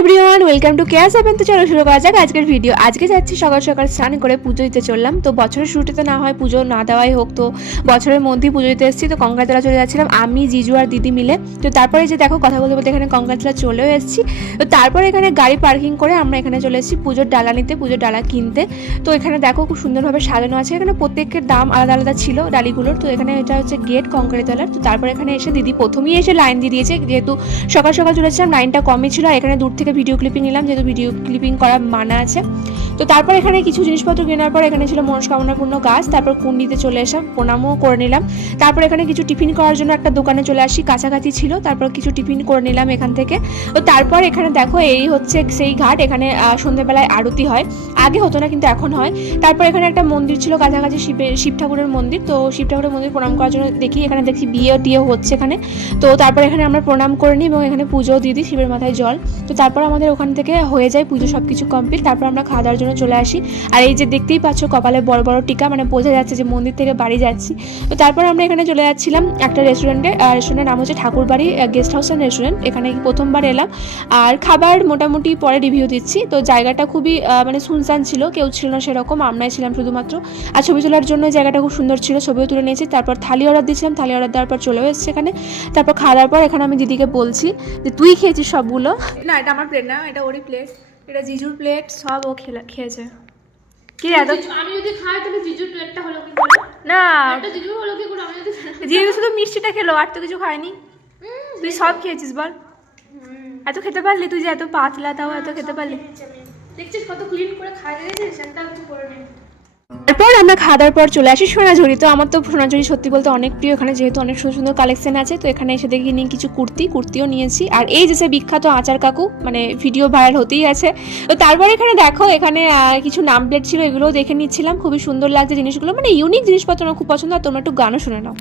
Everyone, welcome to care seven. তো চলো শুরু করা যাক আজকের ভিডিও। আজকে যাচ্ছি সকাল সকাল স্নান করে পুজো দিতে চললাম। তো বছরের শুরুতে না হয় পুজো না দেওয়াই হোক, তো বছরের মধ্যেই পুজো দিতে এসেছি। তো কঙ্কালতলা চলে যাচ্ছিলাম আমি, জিজু আর দিদি মিলে। তো তারপরে যে দেখো কথা বলতে বলতে এখানে কঙ্কালতলা চলেও এসেছি। তো তারপরে এখানে গাড়ি পার্কিং করে আমরা এখানে চলে এসেছি পুজোর ডালা নিতে, পুজোর ডালা কিনতে। তো এখানে দেখো খুব সুন্দরভাবে সাজানো আছে। এখানে প্রত্যেকের দাম আলাদা আলাদা ছিল ডালিগুলোর। তো এখানে এটা হচ্ছে গেট কঙ্কালতলার। তো তারপরে এখানে এসে দিদি প্রথমেই এসে লাইন দিয়ে দিয়েছে, যেহেতু সকাল সকাল চলেছিলাম লাইনটা কমই ছিল। এখানে দূর থেকে ভিডিও ক্লিপিং নিলাম, যেহেতু ভিডিও ক্লিপিং করা মানা আছে। তো তারপর এখানে কিছু জিনিসপত্র কেনার পর এখানে ছিল মনস্কামনাপূর্ণ গাছ। তারপর কুন্ডিতে চলে এসে প্রণামও করে নিলাম। তারপর এখানে কিছু টিফিন করার জন্য একটা দোকানে চলে আসি, কাছাকাছি ছিল। তারপর কিছু টিফিন করে নিলাম এখান থেকে। তো তারপর এখানে দেখো এই হচ্ছে সেই ঘাট। এখানে সন্ধ্যেবেলায় আরতি হয়, আগে হতো না কিন্তু এখন হয়। তারপর এখানে একটা মন্দির ছিল কাছাকাছি, শিব ঠাকুরের মন্দির। তো শিব ঠাকুরের মন্দির প্রণাম করার জন্য দেখি এখানে দেখছি বিয়ে টিয়ে হচ্ছে এখানে। তো তারপর এখানে আমরা প্রণাম করে নিই এবং এখানে পুজোও দিয়ে দিই, শিবের মাথায় জল। তো তারপর আমাদের ওখান থেকে হয়ে যায় পুজো, সব কিছু কমপ্লিট। তারপর আমরা খাওয়া দাওয়ার জন্য চলে আসি। আর এই যে দেখতেই পাচ্ছ কপালে বড় বড় টিকা, মানে বোঝা যাচ্ছে যে মন্দির থেকে বাড়ি যাচ্ছি। তো তারপর আমরা এখানে চলে যাচ্ছিলাম একটা রেস্টুরেন্টে। রেস্টুরেন্টের নাম হচ্ছে ঠাকুরবাড়ি গেস্ট হাউস অ্যান্ড রেস্টুরেন্ট। এখানে প্রথমবার এলাম। আর খাবার মোটামুটি পরে রিভিউ দিচ্ছি। তো জায়গাটা খুবই মানে সুনসান ছিল, কেউ ছিল না সেরকম, আমরাই ছিলাম শুধুমাত্র। আর ছবি তোলার জন্য জায়গাটা খুব সুন্দর ছিল, ছবিও তুলে নিয়েছি। তারপর থালি অর্ডার দিয়েছিলাম, থালি অর্ডার দেওয়ার পর চলেও এসেছে এখানে। তারপর খাওয়া দাওয়ার পর এখানে আমি দিদিকে বলছি যে তুই খেয়েছিস সবগুলো। না, এটা আমার প্লেট না, এটা ওরই প্লেট, এটা জিজুর প্লেট, সব ও খেয়েছে। কি রে আমি যদি খাই তাহলে জিজুর প্লেটটা হলো কি করে? না, এটা জিজু হলো কি করে? আমি যদি জিজু শুধু মিষ্টিটা খেলো, আর তো কিছু খায়নি। তুই সব খেয়েছিস বল, এত খেতে পারলি? তুই যে এত পাতলা, তাও এত খেতে পারলি? দেখছিস কত ক্লিন করে খাই দিয়েছিস, সেটা কিছু করে নি। তারপর আমরা খাওয়া দাওয়ার পর চলে আসি সোনাঝুরি। তো আমার তো সোনাঝুরি সত্যি বলতে অনেক প্রিয়, এখানে যেহেতু অনেক সুন্দর সুন্দর কালেকশন আছে। তো এখানে এসে দেখি নিয়ে কিছু কুর্তিও নিয়েছি। আর এই যে সে বিখ্যাত আচার কাকু, মানে ভিডিও ভাইরাল হতেই আছে। তো তারপর এখানে দেখো এখানে কিছু নাম প্লেট ছিল, এগুলোও দেখে নিচ্ছিলাম। খুবই সুন্দর লাগছে জিনিসগুলো, মানে ইউনিক জিনিসপত্র আমার খুব পছন্দ। আর তোমরা একটু গানও শুনে নাও।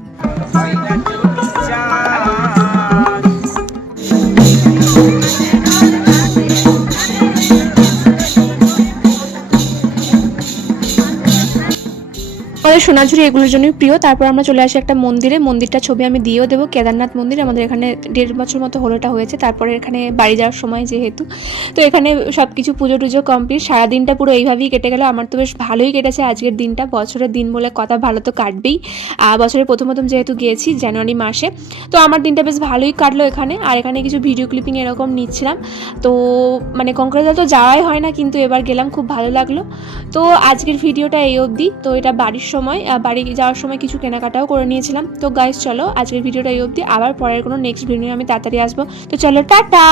আমাদের সোনাঝুরি এগুলোর জন্যই প্রিয়। তারপর আমরা চলে আসি একটা মন্দিরে, মন্দিরটা ছবি আমি দিয়েও দেবো, কেদারনাথ মন্দির। আমাদের এখানে 1.5 বছর মতো হলোটা হয়েছে। তারপরে এখানে বাড়ি যাওয়ার সময় যেহেতু, তো এখানে সব কিছু পুজো টুজো কমপ্লিট। সারাদিনটা পুরো এইভাবেই কেটে গেল। আমার তো বেশ ভালোই কেটেছে আজকের দিনটা। বছরের দিন বলে কথা, ভালো তো কাটবেই। বছরের প্রথম যেহেতু গিয়েছি জানুয়ারি মাসে, তো আমার দিনটা বেশ ভালোই কাটলো এখানে। আর এখানে কিছু ভিডিও ক্লিপিং এরকম নিচ্ছিলাম। তো মানে কঙ্কালতলা তো যাওয়াই হয় না, কিন্তু এবার গেলাম, খুব ভালো লাগলো। তো আজকের ভিডিওটা এই অবধি। তো এটা বাড়ি যাওয়ার সময় কিছু কেনাকাটাও করে নিয়েছিলাম। তো গাইস চলো আজকের ভিডিওটা এই অবধি, আবার পরের কোনো নেক্সট ভিডিও আমি তাড়াতাড়ি আসবো। তো চলো টাটা।